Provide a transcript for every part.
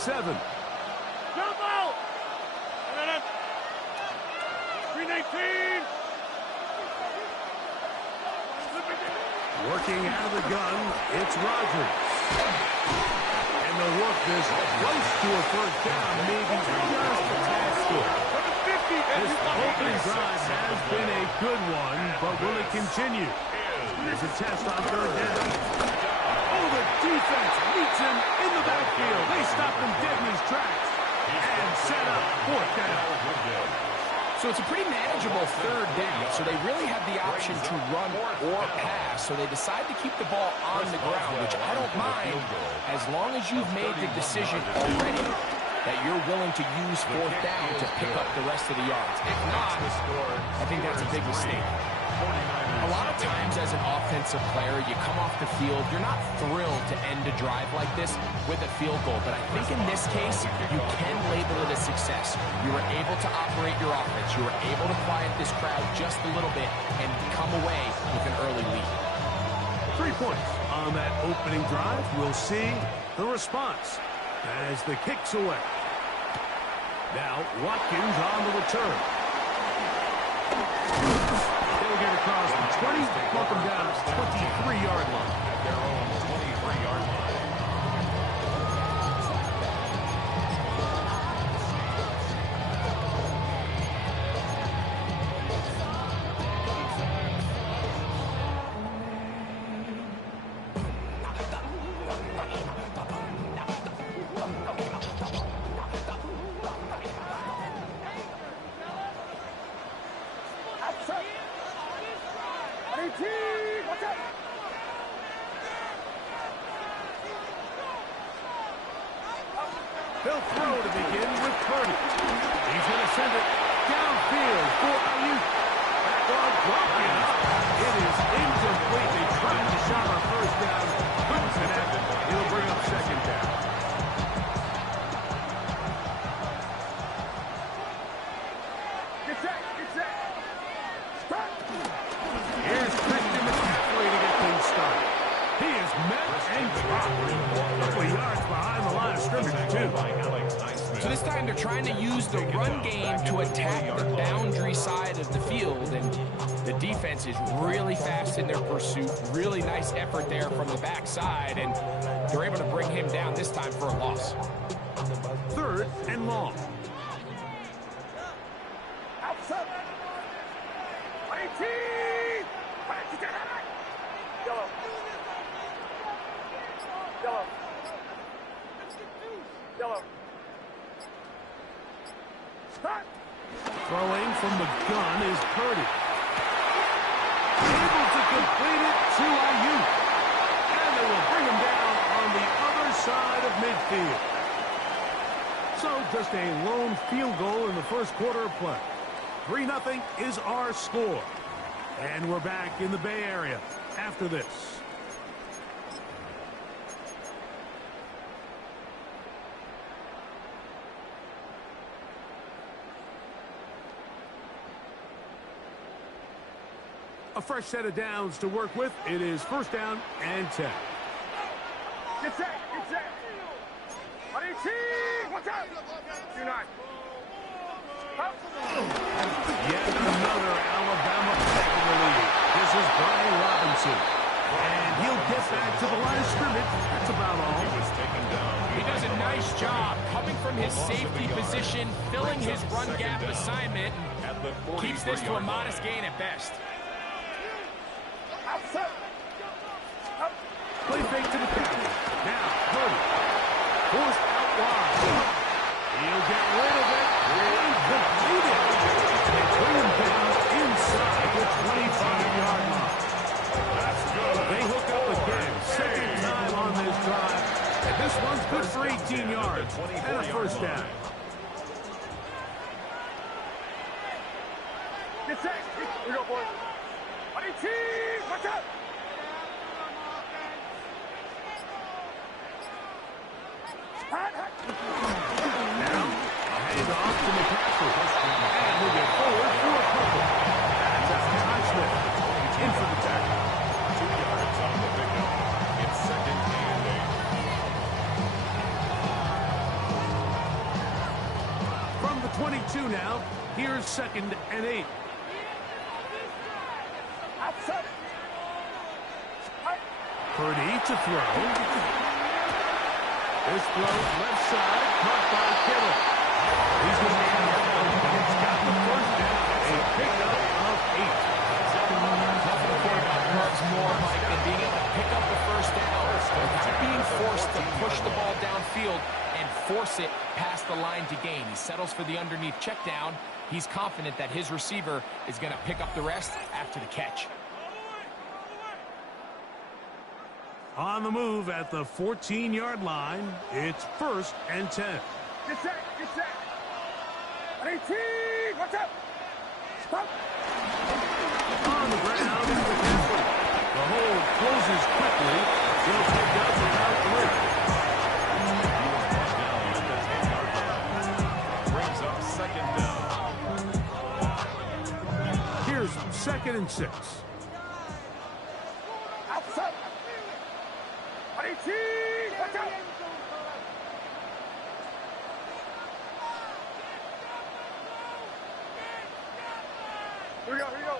7. Jump out! 319! Working out of the gun, it's Rogers. And they'll work this close to a first down, maybe just a tad short. This opening drive has been a good one, but will it continue? Here's a test on third down. Oh, the defense meets him in the backfield. They stop him dead in his tracks and set up fourth down. So it's a pretty manageable third down, so they really have the option to run or pass. So they decide to keep the ball on the ground, which I don't mind as long as you've made the decision already that you're willing to use fourth down to pick up the rest of the yards. If not, I think that's a big mistake. A lot of times as an offensive player, you come off the field, you're not thrilled to end a drive like this with a field goal. But I think in this case, you can label it a success. You were able to operate your offense. You were able to quiet this crowd just a little bit and come away with an early lead. 3 points on that opening drive. We'll see the response as the kick's away. Now Watkins on the return. They'll get across the 20, welcome down 23-yard line. At their own 23-yard line. They'll throw to begin with Purdy. He's going to send it downfield for Ayuk. That ball broken up. It is incomplete. They tried to shot on first down. Couldn't connect. It'll bring up second down. Get set. Here's Christian McCaffrey to get things started. He is met and dropped. A couple of yards behind the line of scrimmage, too. So this time they're trying to use the run game to attack the boundary side of the field, and the defense is really fast in their pursuit. Really nice effort there from the backside, and they're able to bring him down this time for a loss. 3rd and long. Outside. 18! Yellow. Throwing from the gun is Purdy. Able to complete it to Ayuk. And they will bring him down on the other side of midfield. So just a lone field goal in the first quarter of play. 3-0 is our score. And we're back in the Bay Area after this. A fresh set of downs to work with. It is first down and 10. Get set. Watch out. 2-9. Yet another Alabama back in the lead. This is Brian Robinson. And he'll get back to the line of scrimmage. That's about all. He does a nice job coming from his safety position, filling his run gap assignment, keeps this to a modest gain at best. Play fake to the captain. Now, Purdy. Forced out wide. He'll get rid of it. And complete it. They bring him down inside the 25-yard line. They hook up again. Second time on this drive. And this one's good for 18 yards. And a first down. Get set. Here we go, boys. 18. Watch out. Now, a handoff to McCaffrey. And he'll get forward for a couple. That's Highsmith in for the tackle. 2 yards on the pickup. It's second and 8. From the 22 now, here's 2nd and 8. Purdy to throw. This throw left side, caught by Kittle. He's going to end it. It's got the first down. A pickup of 8. Nothing quarterback loves more, Mike, than being able to pick up the first down without being forced to push the ball downfield and force it past the line to gain. He settles for the underneath check down. He's confident that his receiver is going to pick up the rest after the catch. On the move at the 14-yard line, it's 1st and 10. Get set, get set. 18, watch out. Stop. On the ground is McCaffrey. The hole closes quickly. He'll take out the Brings up 2nd down. Here's 2nd and 6. Outside. 18, watch out. Here we go, here we go.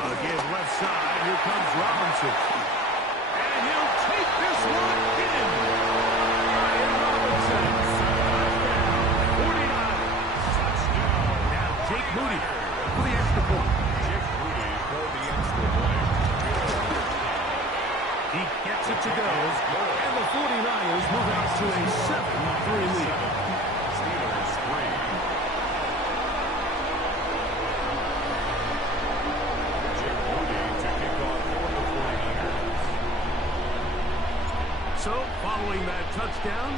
Again, left side. Here comes Robinson. And he'll take this one in. Ryan Robinson. 49. Touchdown. Now Jake Moody for the extra point. Jake Moody for the extra point. He gets it to go. And the 49ers move out to a 7-3 lead. Steelers 3. Jake Moody to kick off for the 49ers. So, following that touchdown,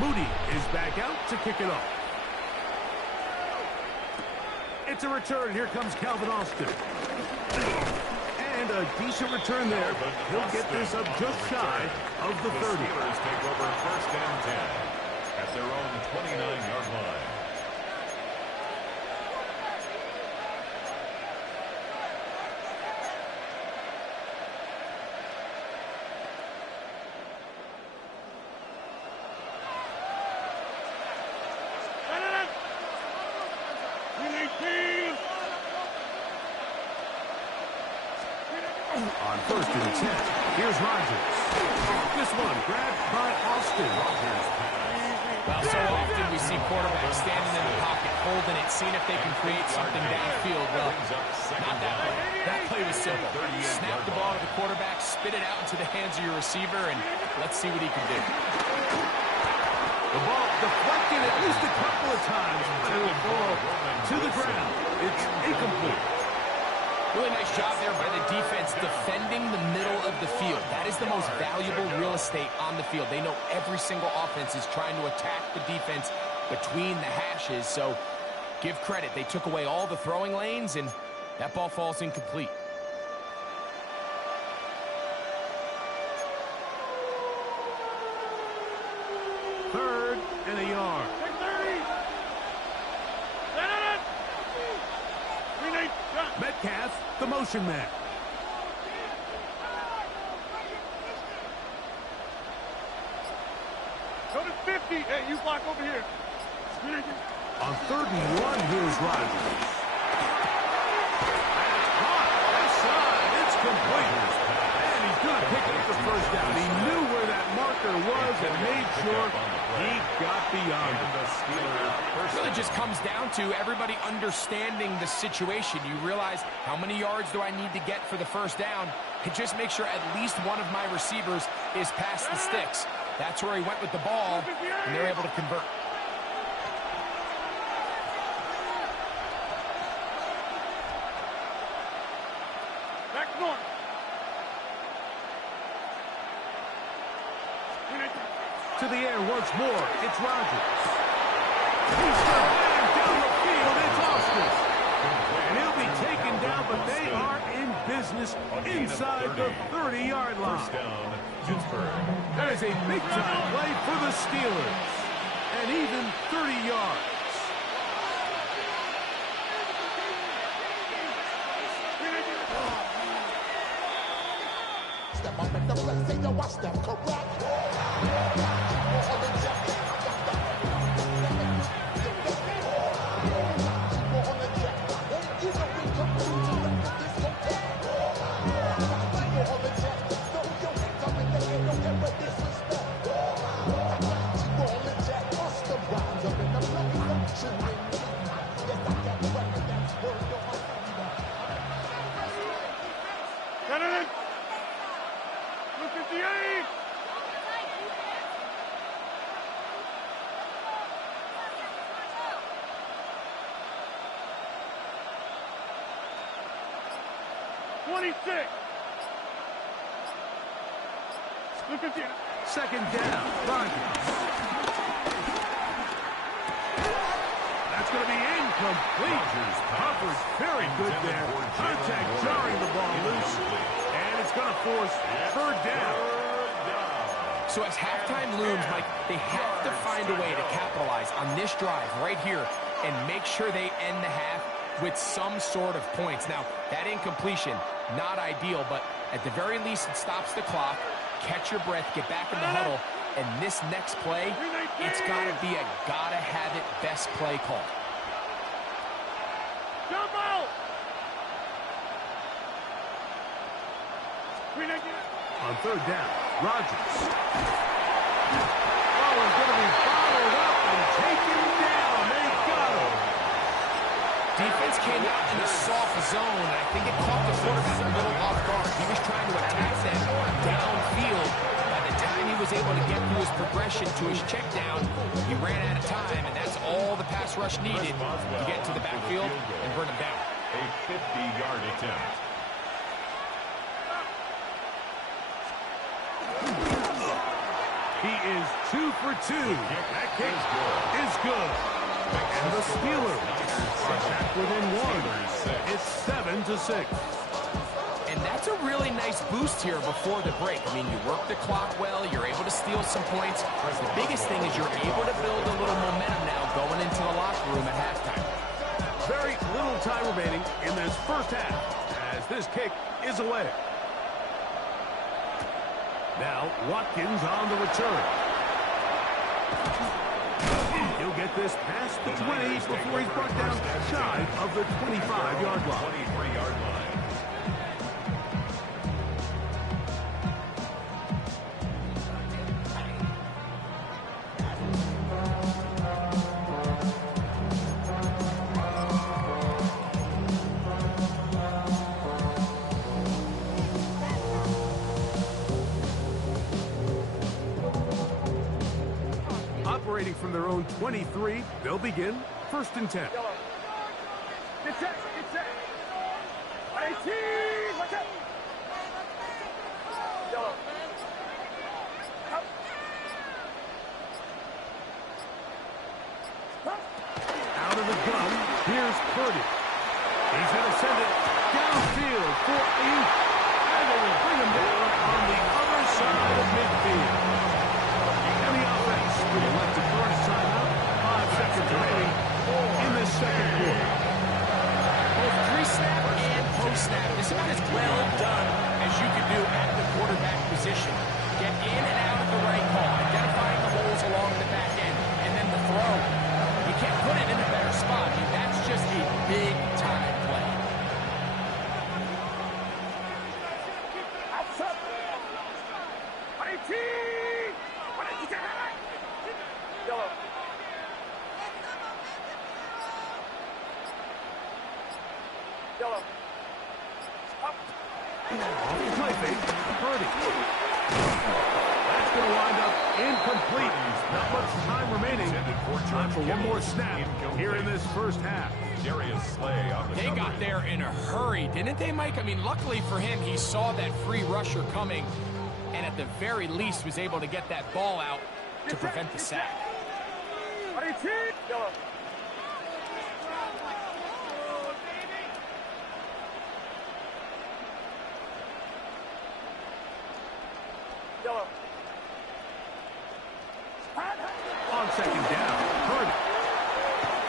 Moody is back out to kick it off. It's a return. Here comes Calvin Austin. And a decent return there. He'll get this up just shy of the 30. Steelers take over 1st and 10 at their own 29-yard line. On 1st and 10, here's Rodgers. This one grabbed by Austin. Well, so often we see quarterbacks standing in the pocket, holding it, seeing if they can create something downfield. Well, not that way. That play was simple. Snap the ball to the quarterback, spit it out into the hands of your receiver, and let's see what he can do. The ball deflected at least a couple of times, but it will fall to the ground. It's incomplete. Really nice job there by the defense defending the middle of the field. That is the most valuable real estate on the field. They know every single offense is trying to attack the defense between the hashes, so give credit. They took away all the throwing lanes, and that ball falls incomplete. Third and a yard. Metcalf, the motion man. Go to 50. Hey, you block over here. On 3rd and 1, here's Rodgers. That's caught. Left side. It's complete. And he's going to pick up the first down. He knew where that marker was and made sure he got beyond it. It really just comes down to everybody understanding the situation. You realize how many yards do I need to get for the first down, and just make sure at least one of my receivers is past the sticks. That's where he went with the ball, and they're able to convert. Back north. To the air once more. It's Rodgers. He's got it down the field. It's Austin. And he'll be taken down, but they are in business inside the 30-yard line. First down, Pittsburgh. That is a big-time play for the Steelers. And even 30 yards. Step up and the place, say you watch them correct. 26. Look at you. Second down, Rodgers. That's going to be incomplete. Coverage very good there. Contact jarring the ball loose. And it's going to force third down. So as halftime looms, Mike, they have to find a way to capitalize on this drive right here and make sure they end the half with some sort of points. Now, that incompletion, not ideal, but at the very least it stops the clock. Catch your breath, get back in the huddle, and this next play, it's got to be a gotta-have-it best play call. Jump out. On third down, Rodgers. Ball is going to be followed up and taken down. They got him. Defense came out in a soft zone, and I think it caught the quarterback a little off guard. He was trying to attack them downfield. By the time he was able to get through his progression to his check down, he ran out of time, and that's all the pass rush needed to get to the backfield and bring him down. A 50-yard attempt. He is 2 for 2. That kick is good. And the Steelers are back within one. It's 7-6. And that's a really nice boost here before the break. I mean, you work the clock well, you're able to steal some points. The biggest thing is you're able to build a little momentum now going into the locker room at halftime. Very little time remaining in this first half as this kick is away. Now, Watkins on the return. He'll get this past the 20 before he's brought down shy of the 25-yard line. 23-yard line. Operating from their own 23, they'll begin first and 10. Yellow. Get set. Get set. 18. Watch out. Yellow. Up. Up. Out of the gun, here's Purdy. He's going to send it downfield for Ayuk. And they will bring him down on the other side of midfield. And the offense will elect to call his timeout. 5 seconds remaining in this second quarter. Both pre-snap and post-snap, it's about as well done as you can do at the quarterback position. Get in and out at the right call, identifying the holes along the back end, and then the throw. You can't put it in a better spot. I mean, that's just a big-time play. Outside. 18. Yellow. Yellow. Up. Play fake, Purdy. That's going to wind up incomplete. Not much time remaining. Time for one more snap here in this first half. Darius Slay on the They got there in a hurry, didn't they, Mike? I mean, luckily for him, he saw that free rusher coming, and at the very least was able to get that ball out to prevent the sack. 18. Yellow. Yellow. On second down, Purdy.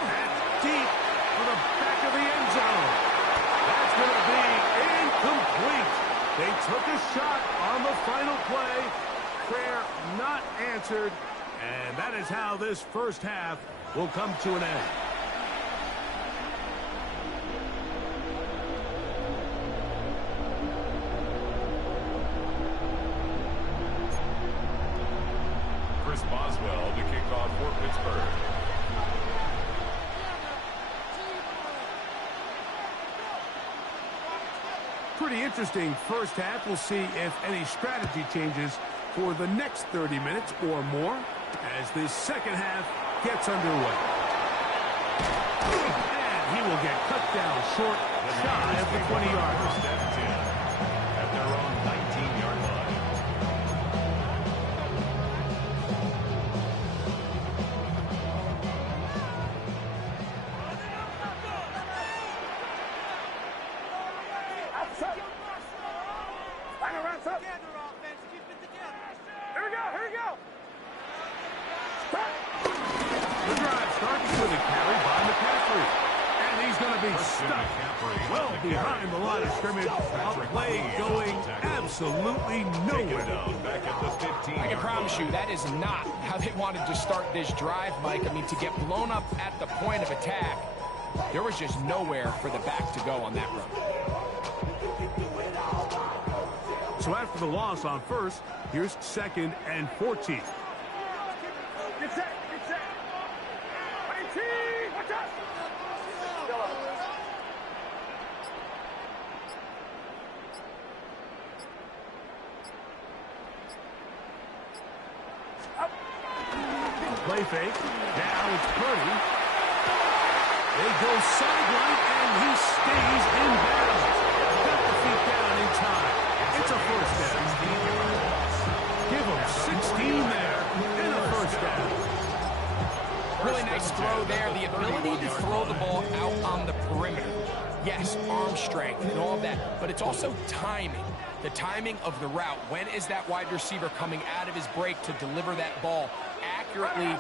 That's deep for the back of the end zone. That's going to be incomplete. They took a shot on the final play. Prayer not answered. And that is how this first half will come to an end. Chris Boswell to kick off for Pittsburgh. Pretty interesting first half. We'll see if any strategy changes for the next 30 minutes or more as this second half gets underway. And he will get cut down short, shy of the 20-yard line. stuck well behind the line of scrimmage. A play going absolutely nowhere. Back at the 15. I can promise you that is not how they wanted to start this drive, Mike. I mean, to get blown up at the point of attack, there was just nowhere for the back to go on that run. So after the loss on first, here's 2nd and 14. Get set, get set. 18, watch out. Play fake. Now it's Purdy. They go sideline, and he stays in bounds. Got the feet down in time. It's a first down. Give him 16 there and a first down. Really nice throw there. The ability to throw the ball out on the perimeter. Yes, arm strength and all that, but it's also timing. The timing of the route. When is that wide receiver coming out of his break to deliver that ball accurately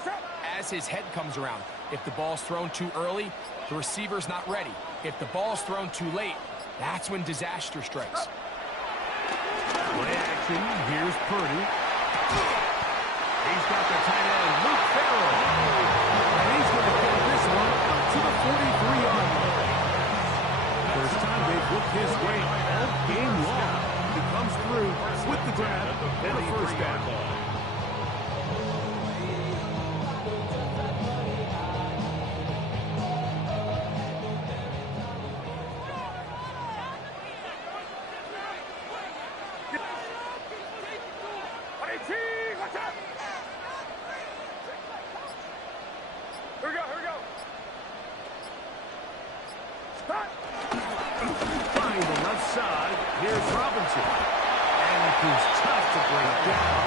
as his head comes around? If the ball's thrown too early, the receiver's not ready. If the ball's thrown too late, that's when disaster strikes. Play action. Here's Purdy. He's got the tight end, Luke Farrell. And he's going to get this one up to the 43-yard line. First time they've looked his way all game long. He comes through with the grab and a first down. Find the left side. Here's Robinson. And he's tough to break down.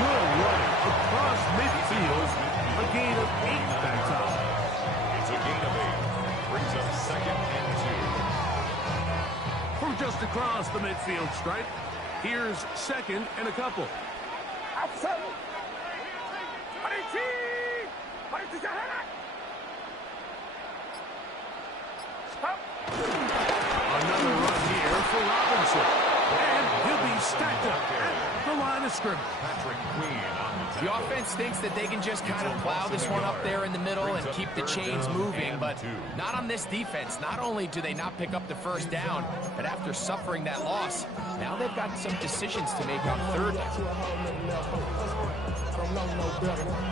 Good running across midfield. A gain of 8 that time. It's a gain of 8. Brings up 2nd and 2. From just across the midfield stripe, here's 2nd and a couple. Outside. 18. 18. Another run here for Robinson. And he'll be stacked up at the line of scrimmage. Patrick Queen on the The offense thinks that they can just kind of plow this one up there in the middle and keep the chains moving, but not on this defense. Not only do they not pick up the first down, but after suffering that loss, now they've got some decisions to make on third down.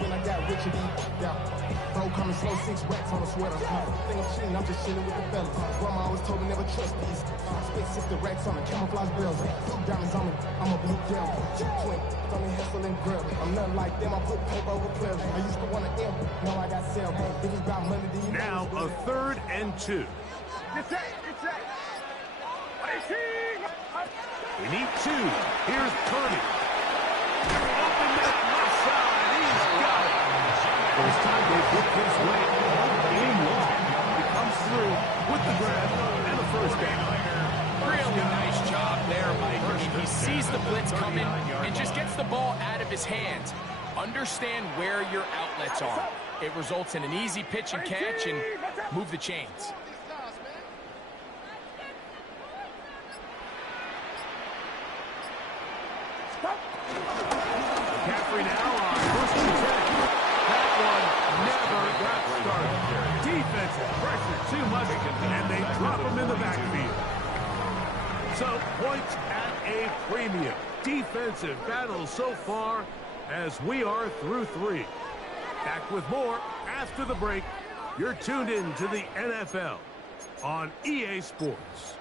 When I got rich and bro coming slow, 6 racks on a sweater. Think I'm cheating, I'm just chilling with the fellas. Grandma always told me never trust these. Spit 60 racks on the camouflage bells. Diamonds on me, I'm a blue devil. Twin, Tony Hessel and Grub. I'm nothing like them, I put paper over pleasure. I used to want to M, now I got sell. If it's about money, do you Now a 3rd and 2. Get set, get set. 18. We need 2. Here's Purdy. Open that left side. He's got it. First time they've looked his way all game long. He comes through with the grab and a first down. Really nice job there, Mike. I mean, he sees the blitz coming and just gets the ball out of his hands. Understand where your outlets are. It results in an easy pitch and catch and move the chains. McCaffrey now on 1st and 10. That one never got started. Defensive pressure too much, and they drop him in the backfield. So points at a premium. Defensive battle so far as we are through 3. Back with more after the break. You're tuned in to the NFL on EA Sports.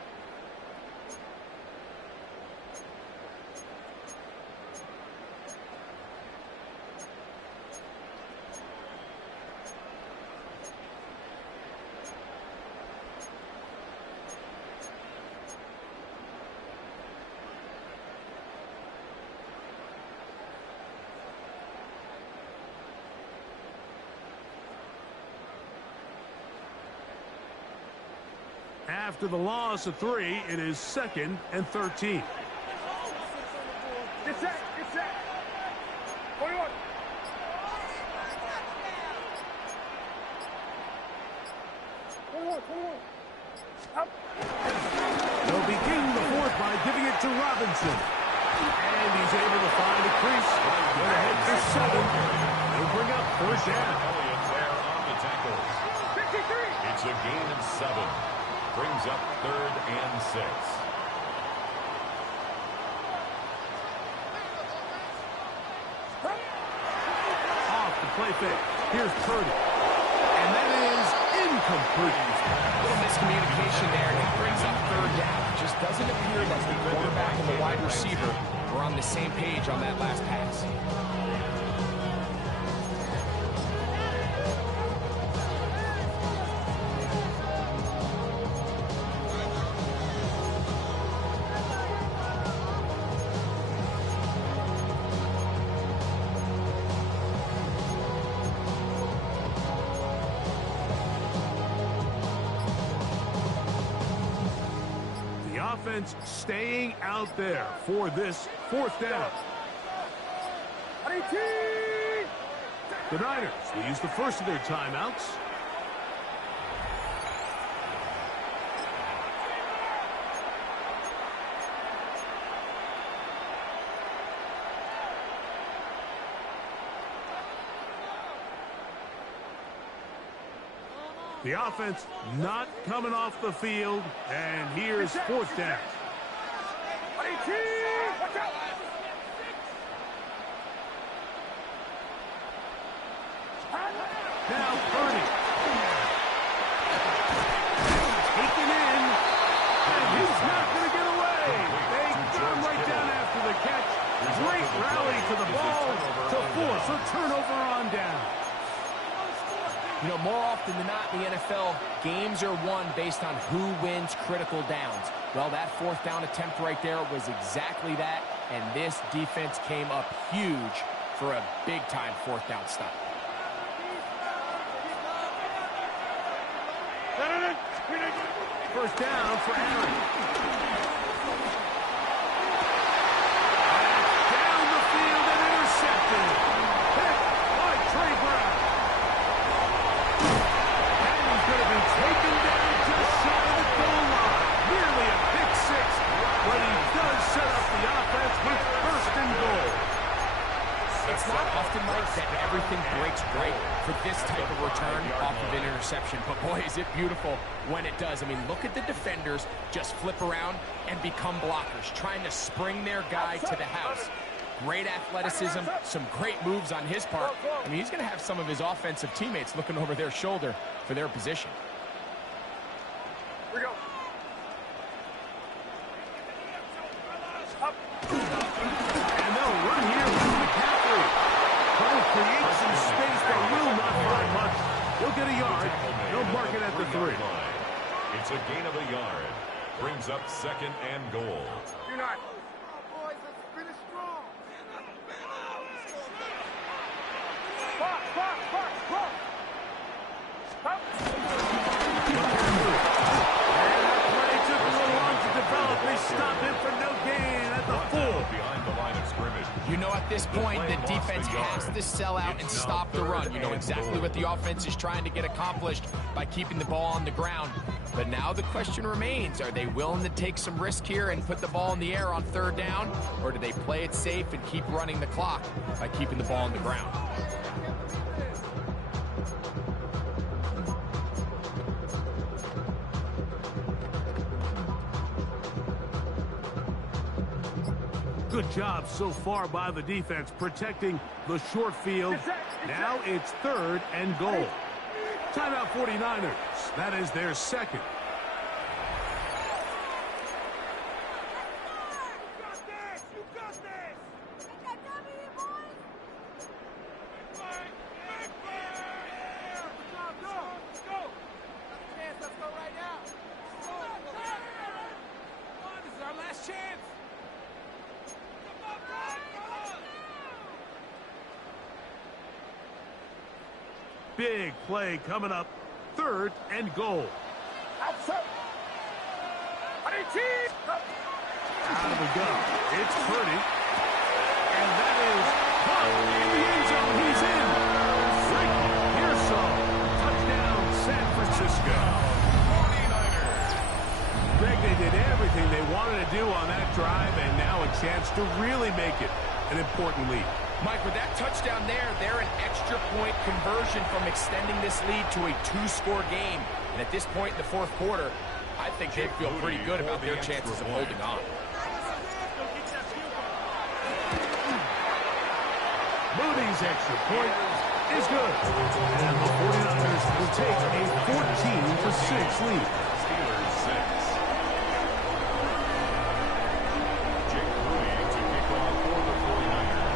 After the loss of 3, it is 2nd and 13. Get set, get set. 21. They'll begin the fourth by giving it to Robinson. And he's able to find a crease. They're ahead for 7. They'll bring up first down. Elliott there on the tackles. 53. It's a gain of 7. Brings up 3rd and 6. Off the play fake. Here's Purdy. And that is incomplete. Little miscommunication there, and it brings up 3rd down. It just doesn't appear that the quarterback and the wide receiver were on the same page on that last pass. Offense staying out there for this 4th down. The Niners will use the first of their timeouts. The offense not coming off the field, and here's 4th down. Now Purdy. Taken in, and he's not going to get away. They got him right down after the catch. Great rally to the ball to force a turnover on down. You know, more often than not in the NFL, games are won based on who wins critical downs. Well, that 4th down attempt right there was exactly that, and this defense came up huge for a big-time 4th down stop. First down for Aaron. Down the field and intercepted. Hit by Trey Brown. And he's going to be taken down just shy of the goal line. Nearly a pick 6, but he does set up the offense with 1st and goal. It's not often, Mike, that everything breaks right for this type of return off of an interception. But, boy, is it beautiful when it does. I mean, look at the defenders just flip around and become blockers, trying to spring their guy to the house. Great athleticism, some great moves on his part. I mean, he's going to have some of his offensive teammates looking over their shoulder for their position. Here we go. And they'll run here with McCaffrey. Trying to create some space, but will not find much. He'll get a yard. They'll mark it at the 3. It's a gain of a yard. Brings up 2nd and goal. You're not. Boys, let's finish strong. Box. And that play took a little long to develop. They stopped him for no gain at the 4. Behind the line of scrimmage. You know, at this point, the defense has to sell out and stop the run. You know exactly what the offense is trying to get accomplished by keeping the ball on the ground. But now the question remains, are they willing to take some risk here and put the ball in the air on 3rd down? Or do they play it safe and keep running the clock by keeping the ball on the ground? Good job so far by the defense protecting the short field. Now it's 3rd and goal. Timeout 49ers. That is their 2nd. Big play coming up. 3rd and goal. Outside. Out of the gun. It's Purdy. And that is caught in the end zone. He's in. Rick Pearsall. Touchdown, San Francisco. 49ers do on that drive, and now a chance to really make it an important lead. Mike, with that touchdown there, they're an extra point conversion from extending this lead to a 2-score game. And at this point in the fourth quarter, I think they feel pretty good about their chances of holding on. Moody's extra point is good. And the 49ers will take a 14-6 lead. Steelers 6. Jake Moody to kick off for the 49ers.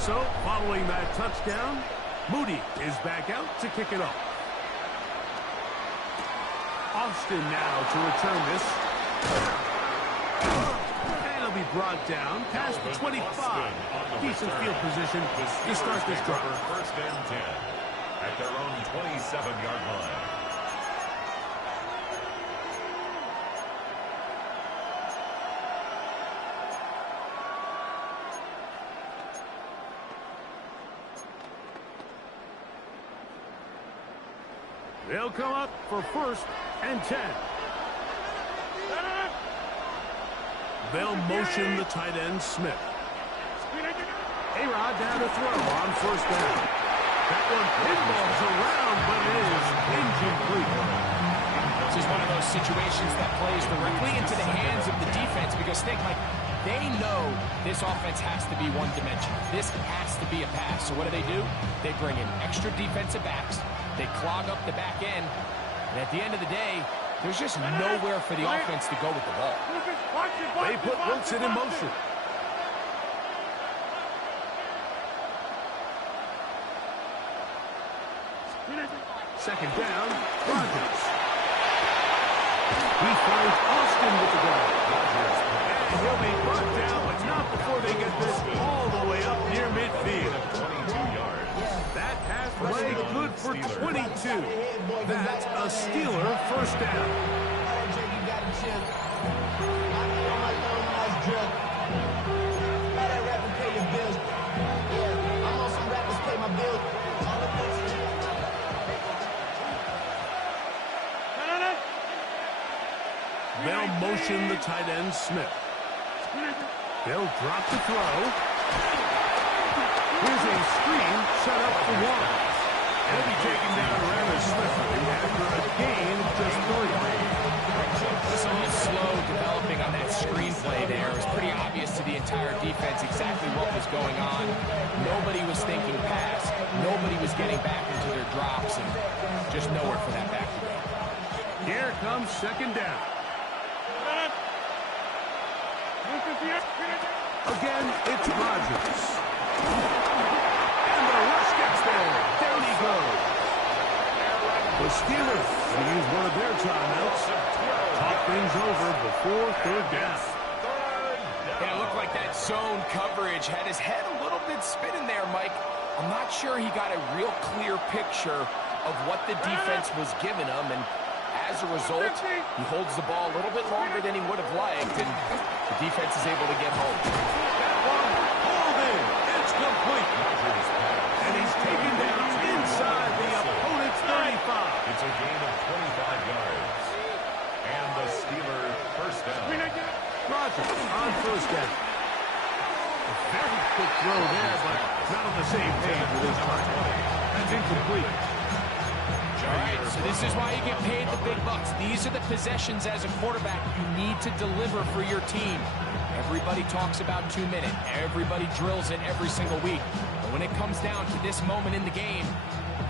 So, following that touchdown, Moody is back out to kick it off. Austin now to return this. And it'll be brought down past the 25. Decent field position to start this drive. First and 10 at their own 27-yard line. They'll come up for first and 10. They'll motion the tight end, Smith. A-Rod down to throw on first down. That one pinballs around, but it is incomplete. This is one of those situations that plays directly into the hands of the defense because, think, Mike, they know this offense has to be one-dimensional. This has to be a pass. So what do? They bring in extra defensive backs. They clog up the back end. And at the end of the day, there's just nowhere for the offense to go with the ball. They put Wilson in motion. Second down, Rodgers. He finds Austin with the ball. And he'll be brought down, but not before they get this all the way up near midfield. 22 yards. That pass play good for 22. That's a Steeler first down. They'll motion the tight end, Smith. They'll drop the throw. Here's a screen set up for one. He'll be taken down rather swiftly after a gain of just 3. It's a little slow developing on that screenplay there. It was pretty obvious to the entire defense exactly what was going on. Nobody was thinking pass. Nobody was getting back into their drops, and just nowhere for that back to go. Here comes second down. Again, it's Rodgers. And the rush gets there. Down he goes. The Steelers will use one of their timeouts. Talk things over before third down. Yeah, it looked like that zone coverage had his head a little bit spinning there, Mike. I'm not sure he got a real clear picture of what the defense was giving him, and as a result, he holds the ball a little bit longer than he would have liked, and the defense is able to get home. That one hauled in. It's complete. And he's taken down inside the opponent's 35. It's a gain of 25 yards. And the Steeler first down. Rodgers on first down. A very quick throw there, but not on the same page with his target. That's incomplete. All right, so this is why you get paid the big bucks. These are the possessions as a quarterback you need to deliver for your team. Everybody talks about 2 minutes. Everybody drills it every single week. But when it comes down to this moment in the game,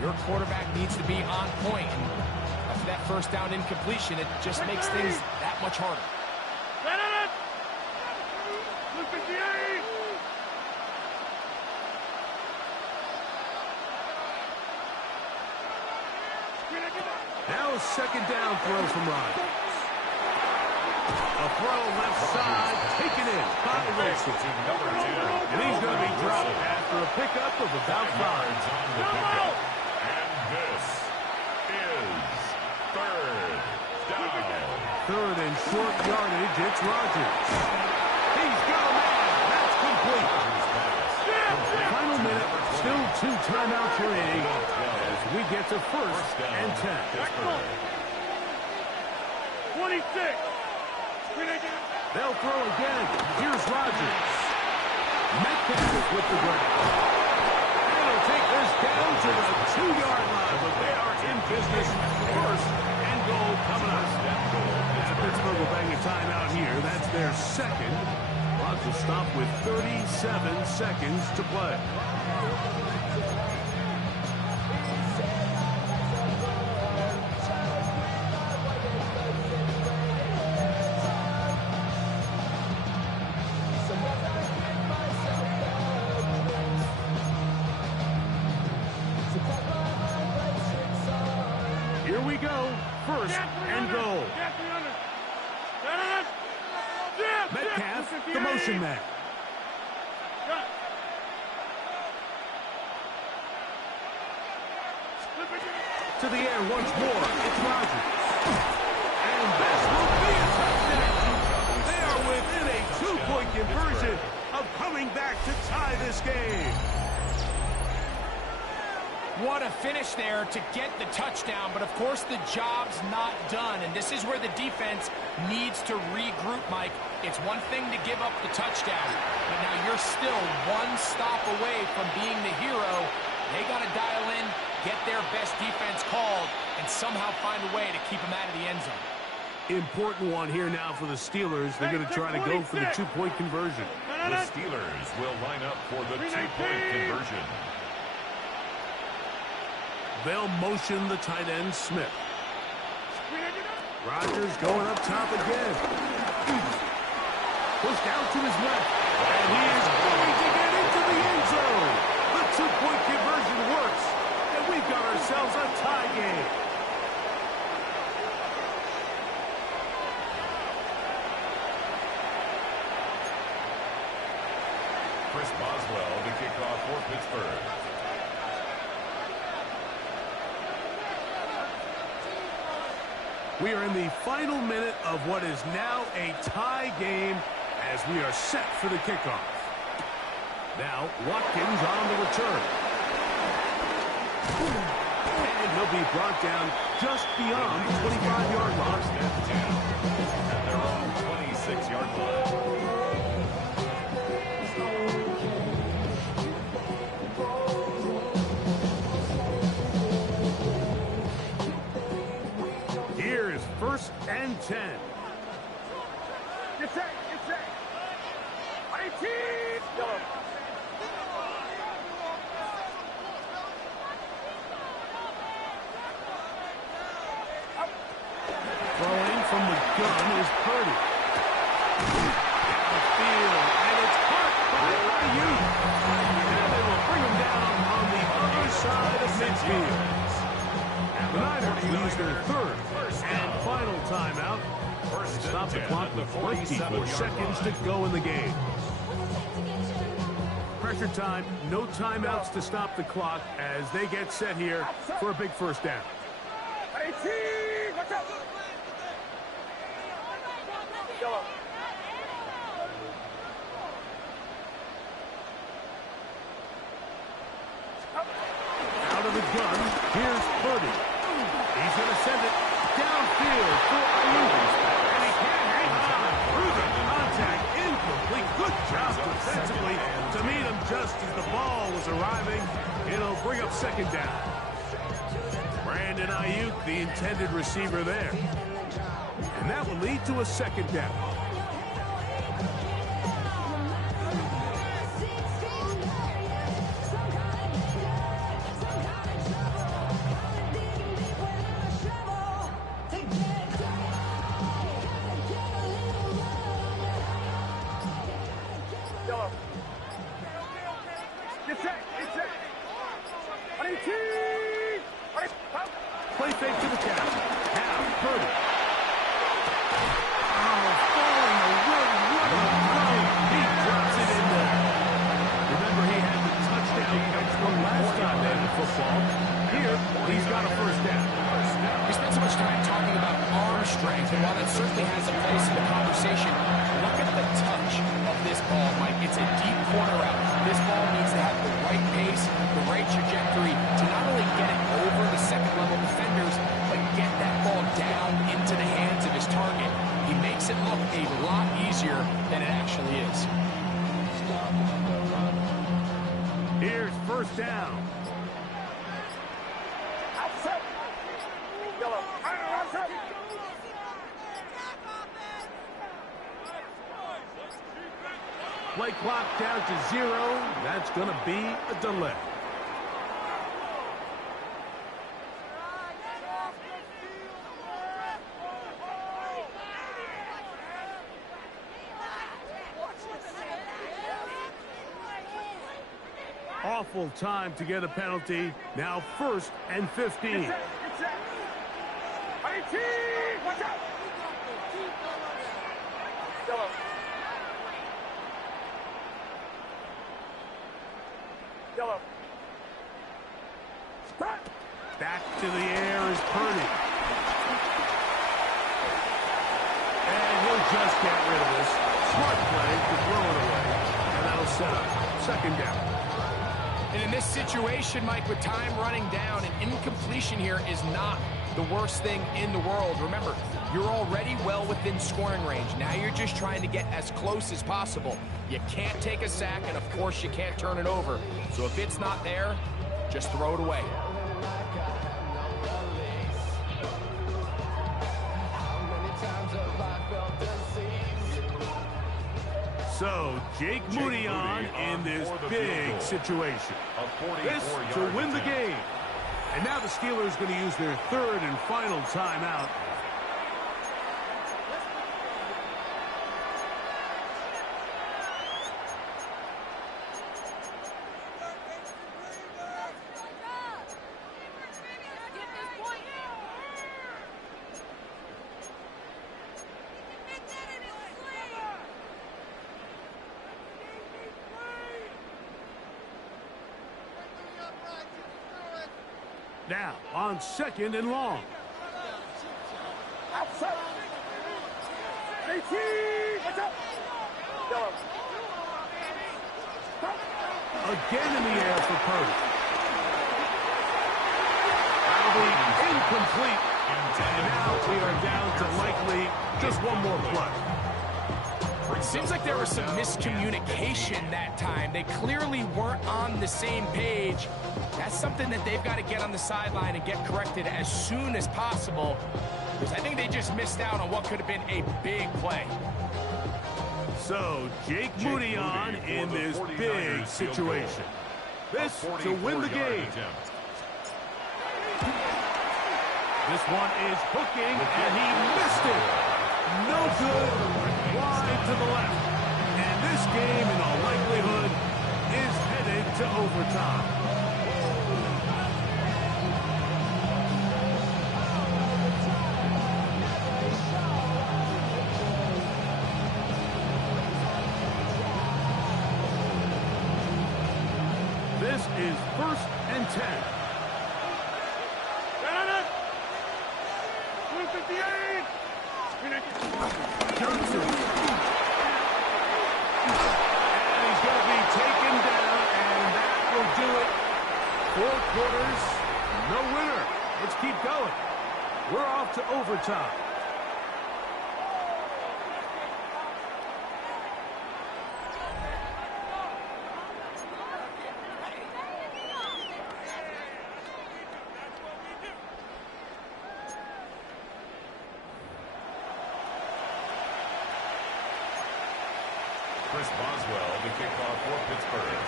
your quarterback needs to be on point. And after that first down incompletion, it just makes things that much harder. Now a second down throw from Rodgers. A throw left side, taken in by Wilson. And he's going to be dropped after a pickup of about 5. And this is third down. Third and short yardage, it's Rodgers. He's got a man. That's complete. Final minute, still 2 timeouts remaining as we get to first and 10. 26. They'll throw again. Here's Rodgers. Metcalf with the grab. And he'll take this down to the 2-yard line, but they are in business. First and goal coming up. And Pittsburgh will bang a timeout here. That's their second. Clock will stop with 37 seconds to play. Here we go. First and goal. Metcalf, the motion man. To the air once more. It's Rodgers. And this will be a touchdown. They are within a 2-point conversion of coming back to tie this game. What a finish there to get the touchdown, but of course the job's not done, and this is where the defense needs to regroup, Mike. It's one thing to give up the touchdown, but now you're still one stop away from being the hero. They got to dial in, get their best defense called, and somehow find a way to keep them out of the end zone. Important one here now for the Steelers. They're going to try to go for the 2-point conversion. The Steelers will line up for the 2-point conversion. They'll motion the tight end, Smith. Rodgers going up top again. Pushed out to his left. And he is going to get into the end zone. The 2-point conversion works. And we've got ourselves a tie game. Chris Boswell to kick off for Pittsburgh. We are in the final minute of what is now a tie game as we are set for the kickoff. Now, Watkins on the return. And he'll be brought down just beyond the 25-yard line. At their own 26-yard line. First and 10. Get set. 18. Throwing from the gun is Purdy. Downfield, and it's caught by Ayuk. And they will bring him down on the other side of midfield. The Niners lose their third and final timeout. Stop the clock with 24 seconds to go in the game. Pressure time, no timeouts to stop the clock as they get set here for a big first down. 18. Watch out. Out of the gun, here's Purdy. He's going to send it downfield for Ayuk. And he can't hang on through the contact. Incomplete. Good job defensively to meet him just as the ball was arriving. It'll bring up second down. Brandon Ayuk, the intended receiver there. And that will lead to a second down. Play fake to the cap. Now, Purdy. Oh, falling away. What a throw. He drops it in there. Remember, he had the touchdown catch from last time they had football. Here, he's got a first down. We spent so much time talking about arm strength, and while that certainly has a place in the conversation, look at the touch of this ball, Mike. It's a deep corner route. This ball needs to have the right pace, the right trajectory to not only get it over the second-level defenders, but first down. Outside. Yellow. Outside. Play clock down to 0. That's going to be a delay. Awful time to get a penalty. Now 1st and 15. It's set. 18. Watch out. Yellow. Yellow. Stop. Back to the air is Purdy. And he'll just get rid of this. Smart play to throw it away. And that'll set up 2nd down. And in this situation, Mike, with time running down, an incompletion here is not the worst thing in the world. Remember, you're already well within scoring range. Now you're just trying to get as close as possible. You can't take a sack, and of course you can't turn it over. So if it's not there, just throw it away. So, Jake Moody on in this big situation. This to win the game. And now the Steelers going to use their 3rd and final timeout. Now, on 2nd and long. Outside. 18. Watch out. Yellow. Stop. Again in the air for Purdy. That'll be incomplete. And now we are down to likely just one more play. It seems like there was some miscommunication that time. They clearly weren't on the same page. That's something that they've got to get on the sideline and get corrected as soon as possible, because I think they just missed out on what could have been a big play. So, Jake Moody on in this big situation. This to win the game. This one is hooking, and he missed it. No good. Wide to the left. And this game, in all likelihood, is headed to overtime. This is 1st and 10. Johnson. And he's going to be taken down, and that will do it. 4 quarters, no winner. Let's keep going. We're off to overtime. Chris Boswell, the kickoff for Pittsburgh.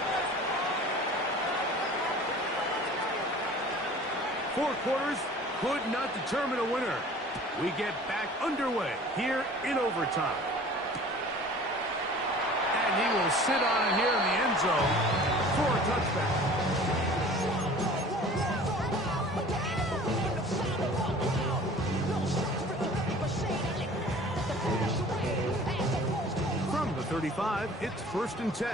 4 quarters could not determine a winner. We get back underway here in overtime. And he will sit on it here in the end zone for a touchback. From the 35, it's 1st and 10.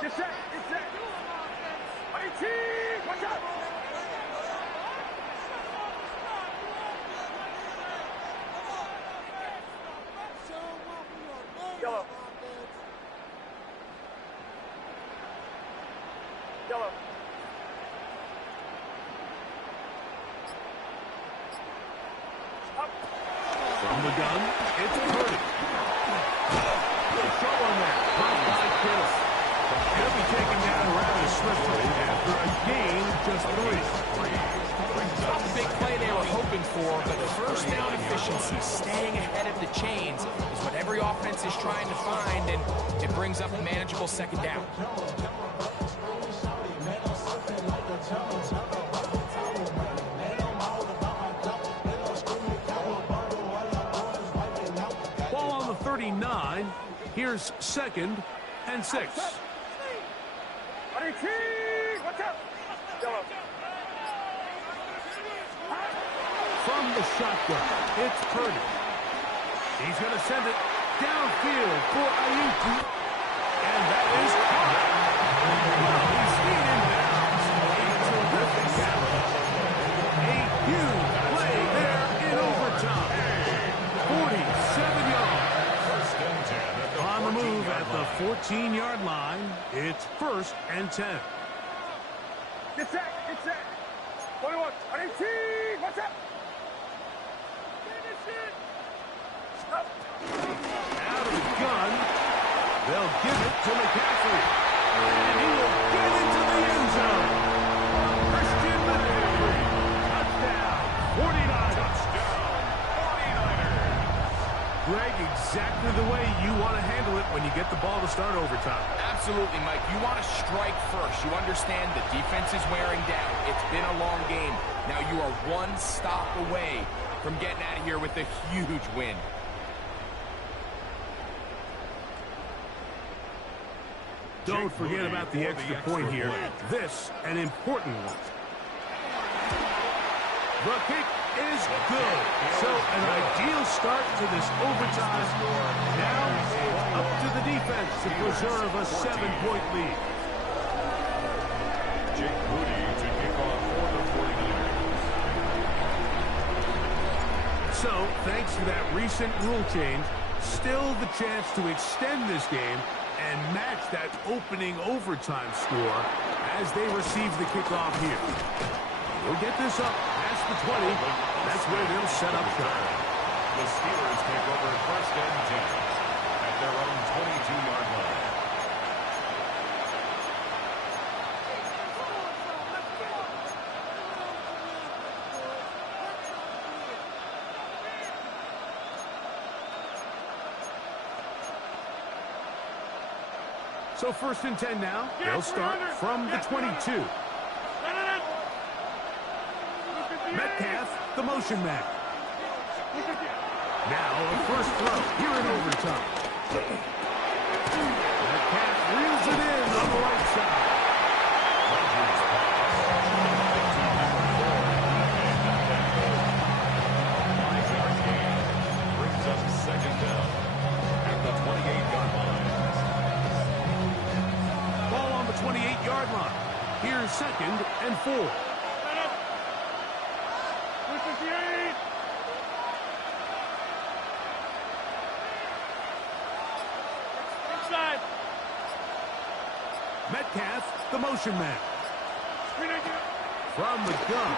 Get set. Get set. 18. Watch out. Yellow. Yellow. Up. From the gun, it's Purdy. Good throw on that. Caught by Kittle. He'll be taken down rather swiftly brings up a manageable second down. Ball on the 39. Here's 2nd and 6. From the shotgun, it's Purdy. He's going to send it downfield for Ayuk. And that is caught. Well, he's stayed in bounds. A terrific catch. A huge play there in overtime. 47 yards. On the move at the 14-yard line, it's 1st and 10. Get set, get set. 21, 18, watch out. Out of the gun, they'll give it to McCaffrey. And he will get into the end zone. Christian McCaffrey. Touchdown, 49ers. Touchdown, 49ers. Greg, exactly the way you want to handle it when you get the ball to start overtime. Absolutely, Mike. You want to strike first. You understand the defense is wearing down. It's been a long game. Now you are one stop away from getting out of here with a huge win. Don't forget about the extra point here. This, an important one. The kick is good. So an ideal start to this overtime. Now it's up to the defense to preserve a 7-point lead. Jake Moody to kick off for the 49ers. So, thanks to that recent rule change, still the chance to extend this game and match that opening overtime score as they receive the kickoff here. We'll get this up past the 20. That's where they'll set up shop. The Steelers take over 1st and 10 at their own 22-yard line. So 1st and 10 now. They'll start from the 22. Metcalf, the motion man. Now a first throw here in overtime. Metcalf reels it in on the right side. Brings up 2nd down at the 28-yard line. Ball on the 28-yard line. Here's 2nd and 4. Metcalf, the motion man. From the gun,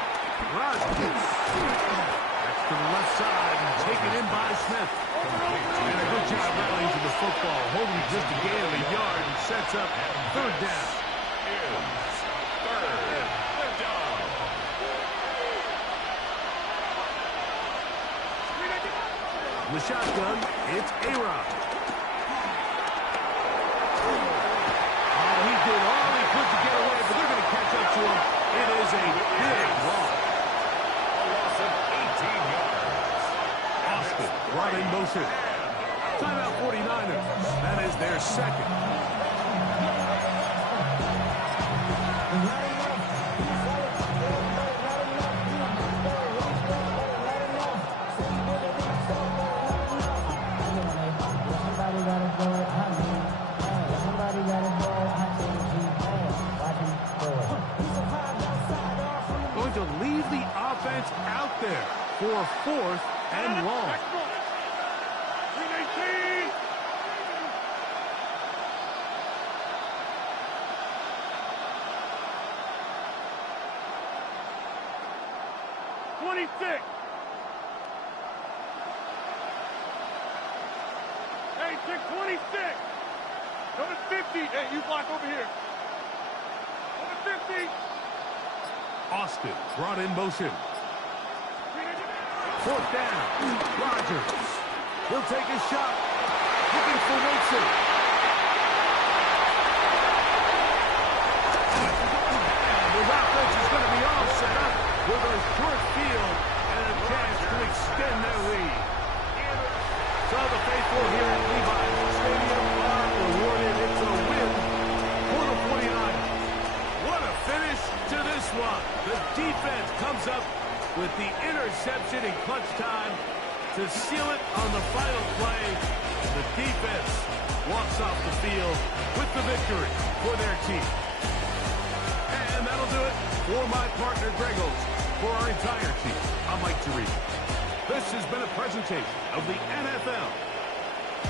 Rodgers. That's to the left side and taken in by Smith. And a good job rallying to the football, holding just a gain of a yard and sets up 3rd down. Is 3rd down. The shotgun, it's A-Rod. He did all he could to get away, but they're going to catch up to him. It is a big loss. A loss of 18 yards. Austin brought in motion. Timeout 49ers. That is their 2nd. Going to leave the offense out there for 4th and long. Hey, check 26. Number 50. Hey, you block over here. Number 50. Austin brought in motion. 4th down. Rodgers. He'll take his shot. Looking for Wilson. with a short field and a chance to extend their lead. So the faithful here at Levi's Stadium are awarded. It's a win for the 49ers. What a finish to this one. The defense comes up with the interception in clutch time to seal it on the final play. The defense walks off the field with the victory for their team. And that'll do it for my partner, Greg Olson. For our entire team, I'm Mike Tirico. This has been a presentation of the NFL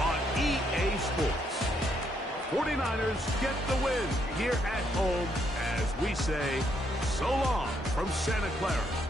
on EA Sports. 49ers get the win here at home as we say so long from Santa Clara.